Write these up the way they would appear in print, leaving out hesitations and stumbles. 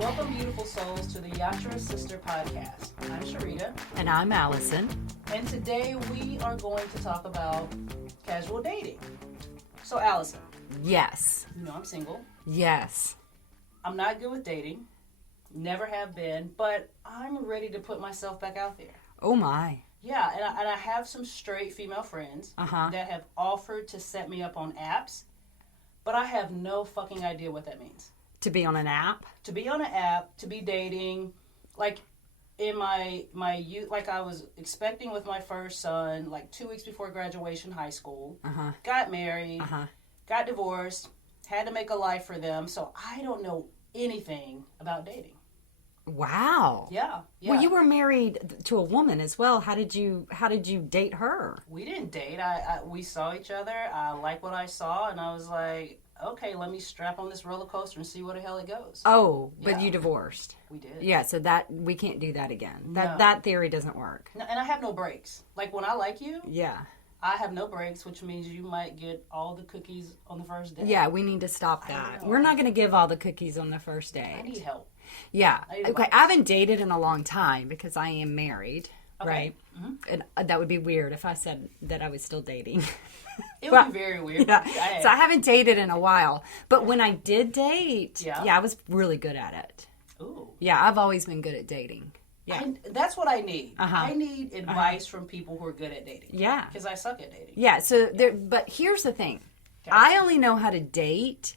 Welcome, beautiful souls, to the Yatra Sister Podcast. I'm Sharita. And I'm Allison. And today we are going to talk about casual dating. So, Allison. Yes. You know I'm single. Yes. I'm not good with dating. Never have been. But I'm ready to put myself back out there. Oh, my. Yeah, and I have some straight female friends that have offered to set me up on apps. But I have no fucking idea what that means. To be on an app? To be on an app, to be dating, like in my youth, like I was expecting with my first son, like 2 weeks before graduation high school, got married, got divorced, had to make a life for them, so I don't know anything about dating. Wow. Yeah. Well, you were married to a woman as well. How did you date her? We didn't date. We saw each other. I liked what I saw, and I was like, okay, let me strap on this roller coaster and see where the hell it goes. Oh, but you divorced. We did. Yeah, so that we can't do that again. No. That theory doesn't work. No, and I have no breaks. Like when I like you, yeah, I have no breaks, which means you might get all the cookies on the first day. Yeah, we need to stop that. We're not going to give all the cookies on the first day. I need help. Yeah. Okay, I haven't dated in a long time because I am married, right? Mm-hmm. And that would be weird if I said that I was still dating. It would be very weird. Yeah. So I haven't dated in a while. But when I did date, I was really good at it. Ooh. Yeah, I've always been good at dating. Yeah. That's what I need. I need advice from people who are good at dating. Yeah. Because I suck at dating. Yeah, so but here's the thing. Okay. I only know how to date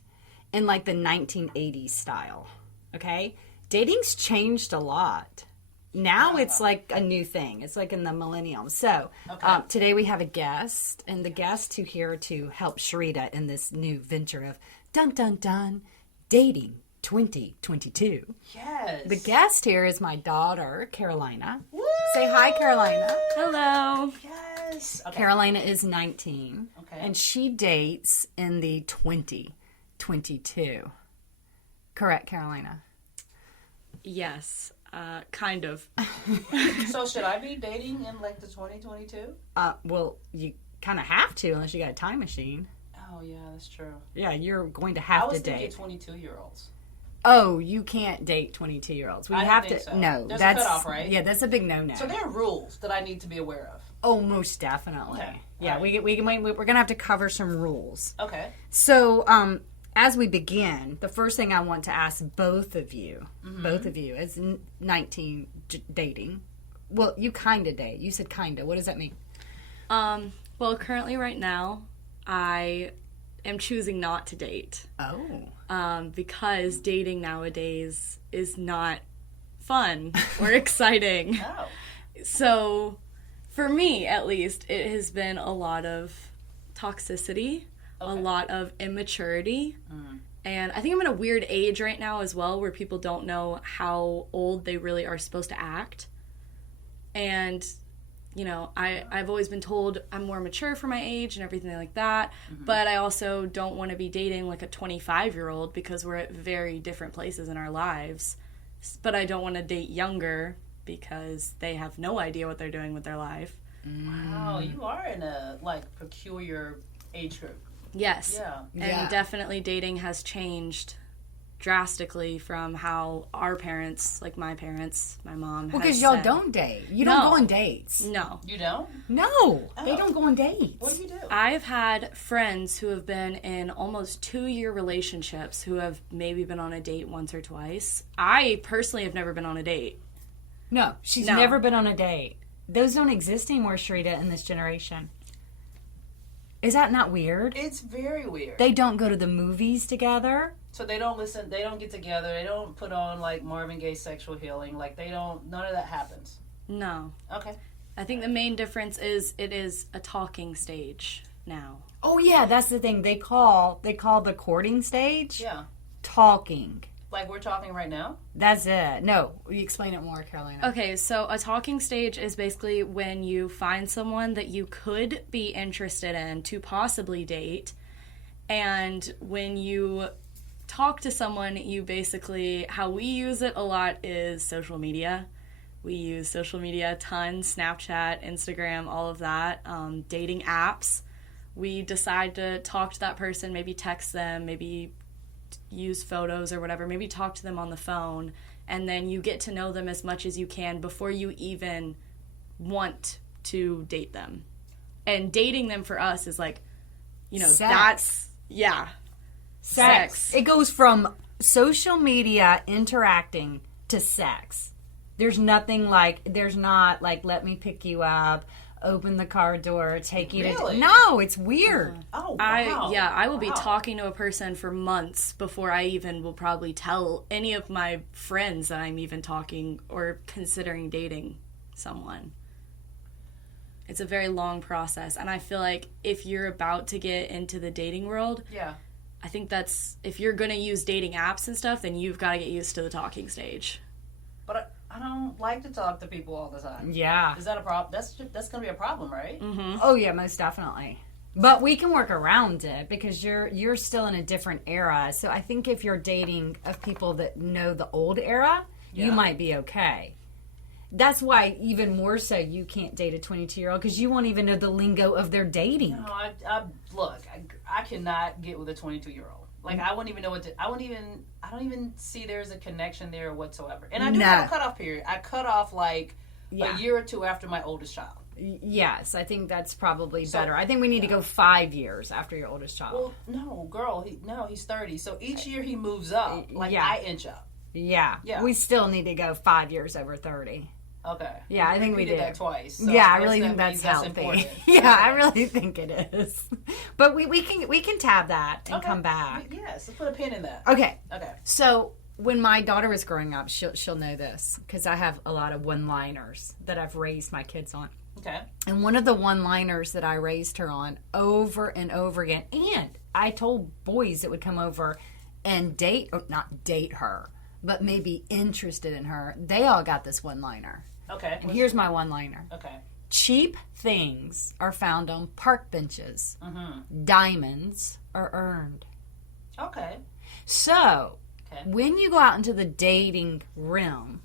in like the 1980s style. Okay? Dating's changed a lot. Now it's like a new thing. It's like in the millennium. So today we have a guest, and the guest who's here to help Sharita in this new venture of dating 2022. Yes. The guest here is my daughter, Carolina. Woo! Say hi, Carolina. Hello. Yes. Okay. Carolina is 19, and she dates in the 2022. Correct, Carolina? Yes, kind of. So should I be dating in like the 2022? Well, you kind of have to unless you got a time machine. Oh, yeah, that's true. Yeah, you're going to have to date. I was thinking 22-year-olds. Oh, you can't date 22-year-olds. We have to. So. No, there's that's a cutoff, right? Yeah, that's a big no-no. So there are rules that I need to be aware of. Oh, most definitely. Okay. Yeah, right. we're gonna have to cover some rules. Okay. So, as we begin, the first thing I want to ask both of you, is 19 dating. Well, you kind of date. You said kind of. What does that mean? Well, currently right now, I am choosing not to date. Oh. Because dating nowadays is not fun or exciting. Oh. So, for me, at least, it has been a lot of toxicity. A lot of immaturity. And I think I'm in a weird age right now as well where people don't know how old they really are supposed to act. And, you know, I've always been told I'm more mature for my age and everything like that. But I also don't want to be dating like a 25-year-old because we're at very different places in our lives. But I don't want to date younger because they have no idea what they're doing with their life. Wow, you are in a, like, peculiar age group. Yes. Yeah. And definitely dating has changed drastically from how our parents, like my parents, my mom, well, because y'all don't date. You don't go on dates. No. You don't? No. They don't go on dates. What do you do? I've had friends who have been in almost 2-year relationships who have maybe been on a date once or twice. I personally have never been on a date. No, she's never been on a date. Those don't exist anymore, Sharita, in this generation. Is that not weird? It's very weird. They don't go to the movies together. So they don't listen, they don't get together, they don't put on like Marvin Gaye's Sexual Healing, like none of that happens. No. Okay. I think the main difference is it is a talking stage now. Oh yeah, that's the thing. They call the courting stage talking. Like we're talking right now? That's it. No, you explain it more, Carolina. Okay, so a talking stage is basically when you find someone that you could be interested in to possibly date, and when you talk to someone, you basically, how we use it a lot is social media. We use social media a ton, Snapchat, Instagram, all of that, dating apps. We decide to talk to that person, maybe text them, maybe use photos or whatever, maybe talk to them on the phone, and then you get to know them as much as you can before you even want to date them. And dating them for us is like, you know, sex. Sex. It goes from social media interacting to sex. There's nothing like, there's not like, let me pick you up, open the car door, take you to... No, it's weird. Oh, wow. I will be talking to a person for months before I even will probably tell any of my friends that I'm even talking or considering dating someone. It's a very long process, and I feel like if you're about to get into the dating world, I think that's, if you're going to use dating apps and stuff, then you've got to get used to the talking stage. But I don't like to talk to people all the time. Yeah. Is that a problem? That's going to be a problem, right? Mm-hmm. Oh, yeah, most definitely. But we can work around it because you're still in a different era. So I think if you're dating of people that know the old era, you might be okay. That's why even more so you can't date a 22-year-old because you won't even know the lingo of their dating. No, I cannot get with a 22-year-old. Like, I wouldn't even know what to, I don't even see there's a connection there whatsoever. And I do have a cutoff period. I cut off like a year or two after my oldest child. Yes, I think that's probably better. I think we need to go 5 years after your oldest child. Well, no, girl, he's 30. So each year he moves up, I inch up. Yeah. We still need to go 5 years over 30. Okay. Yeah, I think we did that twice. So I really think that's healthy. I really think it is. But we can tab that and come back. Yes, let's put a pin in that. Okay. Okay. So when my daughter was growing up, she'll know this because I have a lot of one-liners that I've raised my kids on. Okay. And one of the one-liners that I raised her on over and over again, and I told boys that would come over and date, or not date her, but maybe interested in her, they all got this one-liner. Okay. And here's my one-liner. Okay. Cheap things are found on park benches. Mm-hmm. Diamonds are earned. Okay. So, when you go out into the dating realm,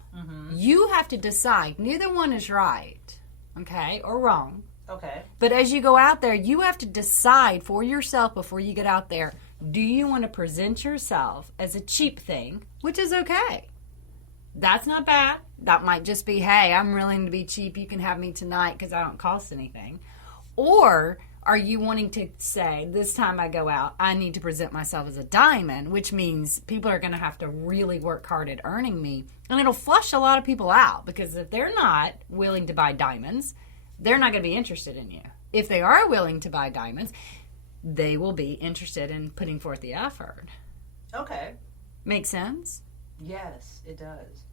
you have to decide. Neither one is right, okay, or wrong. Okay. But as you go out there, you have to decide for yourself before you get out there, do you want to present yourself as a cheap thing, which is okay. That's not bad. That might just be, hey, I'm willing to be cheap. You can have me tonight because I don't cost anything. Or are you wanting to say, this time I go out, I need to present myself as a diamond, which means people are going to have to really work hard at earning me. And it'll flush a lot of people out because if they're not willing to buy diamonds, they're not going to be interested in you. If they are willing to buy diamonds, they will be interested in putting forth the effort. Okay. Make sense? Yes, it does.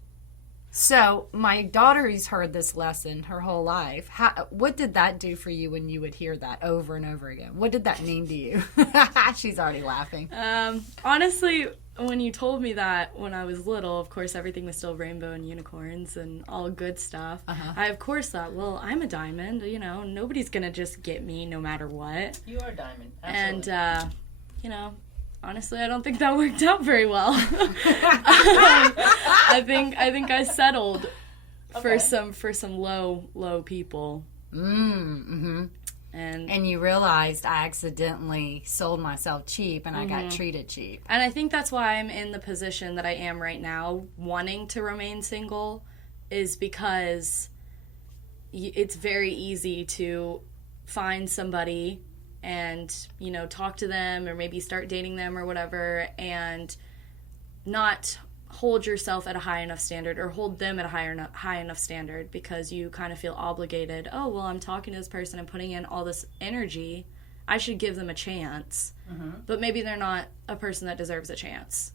So my daughter's heard this lesson her whole life. What did that do for you when you would hear that over and over again? What did that mean to you? She's already laughing. Honestly, when you told me that when I was little, of course, everything was still rainbow and unicorns and all good stuff. I, of course, thought, well, I'm a diamond. You know, nobody's going to just get me no matter what. You are a diamond. Absolutely. And, you know, honestly, I don't think that worked out very well. I think I settled for some low people. Mm-hmm. And you realized I accidentally sold myself cheap and I got treated cheap. And I think that's why I'm in the position that I am right now, wanting to remain single, is because it's very easy to find somebody and, you know, talk to them or maybe start dating them or whatever and not hold yourself at a high enough standard or hold them at a high enough standard because you kind of feel obligated. Oh, well, I'm talking to this person and putting in all this energy. I should give them a chance. But maybe they're not a person that deserves a chance.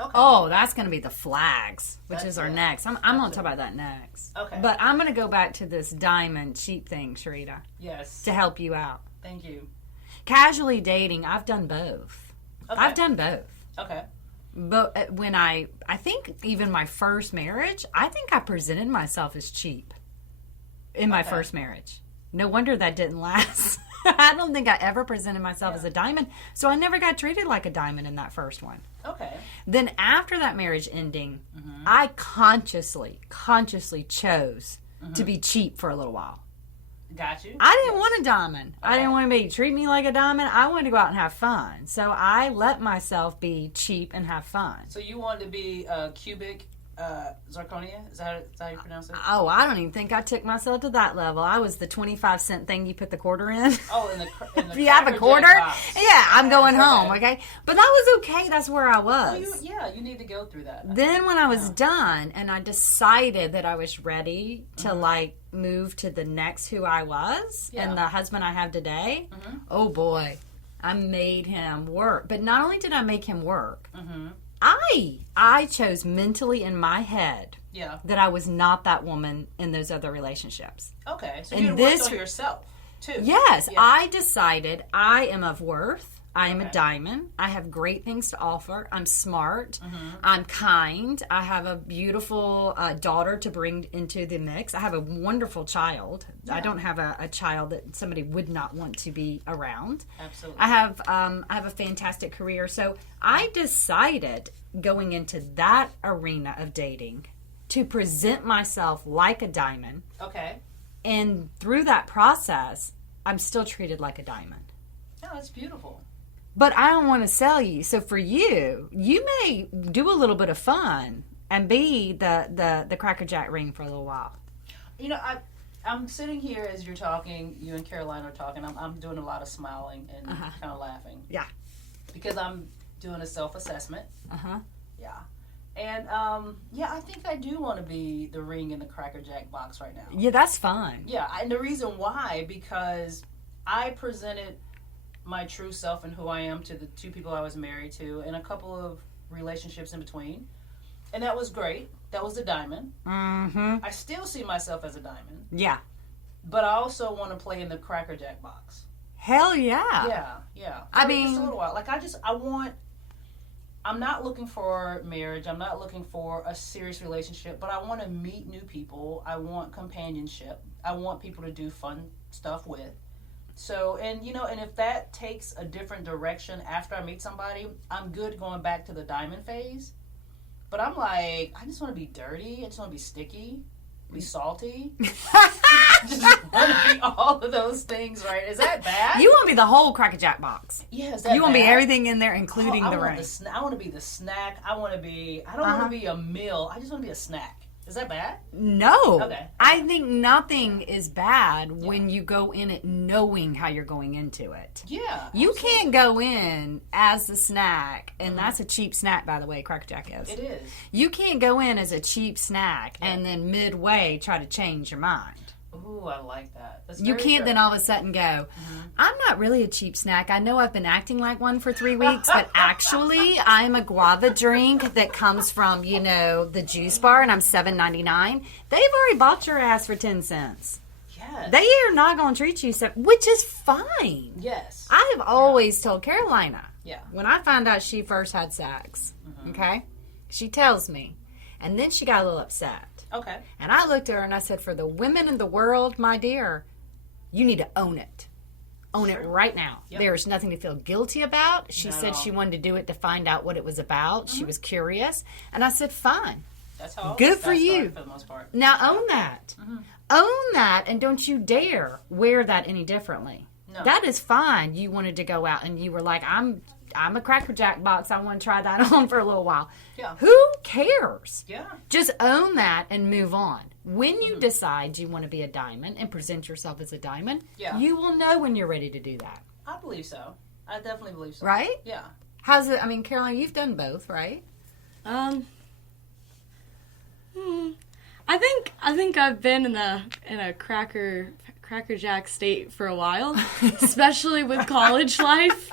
Okay. Oh, that's going to be the flags, which is our next. I'm going to talk about that next. Okay. But I'm going to go back to this diamond cheap thing, Sharita. Yes. To help you out. Thank you. Casually dating, I've done both. Okay. I've done both. Okay. But when I think even my first marriage, I think I presented myself as cheap in my first marriage. No wonder that didn't last. I don't think I ever presented myself as a diamond, so I never got treated like a diamond in that first one. Okay. Then after that marriage ending, I consciously chose to be cheap for a little while. Got you. I didn't want a diamond. Okay. I didn't want anybody to treat me like a diamond. I wanted to go out and have fun. So I let myself be cheap and have fun. So you wanted to be cubic zirconia? Is that how you pronounce it? Oh, I don't even think I took myself to that level. I was the 25-cent thing you put the quarter in. Oh, in the you have a quarter? Yeah, I'm going home, okay? But that was okay. That's where I was. Well, you need to go through that. Then when I was done and I decided that I was ready to, like, move to the next who I was and the husband I have today, oh, boy, I made him work. But not only did I make him work, I chose mentally in my head that I was not that woman in those other relationships. Okay, so you worked on yourself, too. Yes, I decided I am of worth. I am a diamond. I have great things to offer. I'm smart. I'm kind. I have a beautiful daughter to bring into the mix. I have a wonderful child. I don't have a child that somebody would not want to be around. Absolutely. I have a fantastic career. So I decided going into that arena of dating to present myself like a diamond. Okay. And through that process, I'm still treated like a diamond. Oh, that's beautiful. But I don't want to sell you. So for you, you may do a little bit of fun and be the Cracker Jack ring for a little while. You know, I'm sitting here as you're talking, you and Caroline are talking, I'm doing a lot of smiling and kind of laughing. Yeah. Because I'm doing a self-assessment. Yeah. And, I think I do want to be the ring in the Cracker Jack box right now. Yeah, that's fine. Yeah, and the reason why, because I presented my true self and who I am to the two people I was married to and a couple of relationships in between. And that was great. That was a diamond. I still see myself as a diamond. Yeah. But I also want to play in the Cracker Jack box. Hell yeah. Yeah. I mean, just a little while. Like, I'm not looking for marriage. I'm not looking for a serious relationship, but I want to meet new people. I want companionship. I want people to do fun stuff with. So, and if that takes a different direction after I meet somebody, I'm good going back to the diamond phase. But I'm like, I just want to be dirty. I just want to be sticky, be salty. Just want to be all of those things, right? Is that bad? You want to be the whole Cracker Jack box. Yeah, is that You want to be everything in there, including the ring. I want to be the snack. I don't want to be a meal. I just want to be a snack. Is that bad? No. Okay. I think nothing is bad when you go in it knowing how you're going into it. Yeah. You can't go in as the snack, and that's a cheap snack, by the way, Cracker Jack is. It is. You can't go in as a cheap snack and then midway try to change your mind. Ooh, I like that. That's You can't then all of a sudden go, I'm not really a cheap snack. I know I've been acting like one for 3 weeks, but actually I'm a guava drink that comes from, the juice bar, and I'm $7.99. They've already bought your ass for 10 cents. Yes. They are not going to treat you so, which is fine. Yes. I have always told Carolina, Yeah. when I found out she first had sex, okay, she tells me, and then she got a little upset. Okay. And I looked at her and I said, for the women in the world, my dear, you need to own it. Own it right now. Yep. There's nothing to feel guilty about. She said she wanted to do it to find out what it was about. She was curious. And I said, fine. That's how good for you. For the most part. Now own that. Own that, and don't you dare wear that any differently. No. That is fine. You wanted to go out and you were like, I'm a Cracker Jack box. I want to try that on for a little while. Yeah. Who cares? Yeah. Just own that and move on. When you decide you want to be a diamond and present yourself as a diamond, you will know when you're ready to do that. I believe so. I definitely believe so. Right? Yeah. How's it? I mean, Caroline, you've done both, right? I think I've been in a Cracker Jack state for a while, especially with college life.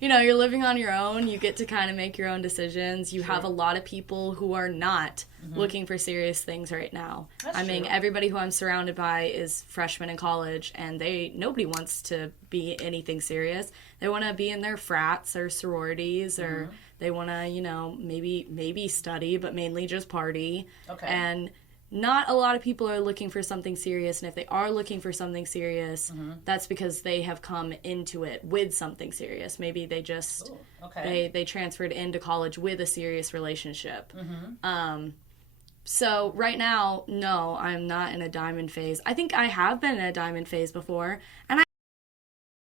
You're living on your own. You get to kind of make your own decisions. You have a lot of people who are not looking for serious things right now. That's true. Everybody who I'm surrounded by is freshmen in college, and nobody wants to be anything serious. They want to be in their frats or sororities, or they want to, maybe study, but mainly just party. Okay. And not a lot of people are looking for something serious, and if they are looking for something serious, that's because they have come into it with something serious. Maybe they just they transferred into college with a serious relationship. So right now, no, I'm not in a diamond phase. I think I have been in a diamond phase before, and I